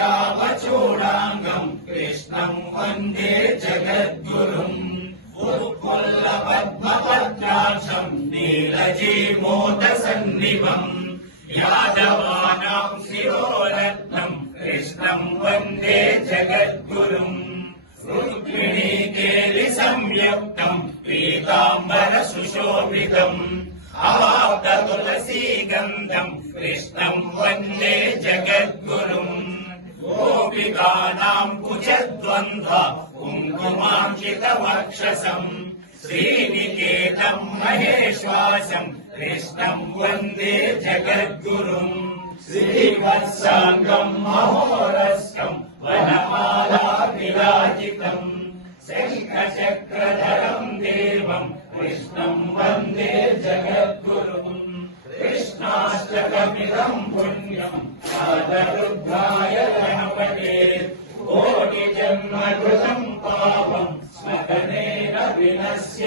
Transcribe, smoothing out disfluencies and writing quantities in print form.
चापचूडाङ्गम् कृष्णम् वन्दे जगद्गुरुम् उत्पुल्लपद्मपत्राक्षम् नीलजीमोदसन्निभम् यादवानाम् शिरोरत्नम् कृष्णम् वन्दे जगद्गुरुम् रुक्मिणीकेलिसंयुक्तम् पीताम्बरसुशोभितम् अवाप्ततुलसीगन्धम् कृष्णम् वन्दे जगद्गुरुम् गोपिकानाम् कुचद्वन्द्व कुङ्कुमाङ्कितवक्षसम् श्रीनिकेतम् महेश्वासम् कृष्णम् वन्दे जगद्गुरुम् श्रीवत्साङ्गम् महोरस्कम् वनमाला विराजितम् शङ्खचक्रधरम् देवम् कृष्णम् वन्दे जगद्गुरुम् कृष्णाष्टकमिदम् पुण्यम् नादरुद्राय गणपते कोटिजन्मकृतम् पापम् स्वगनेन विनश्य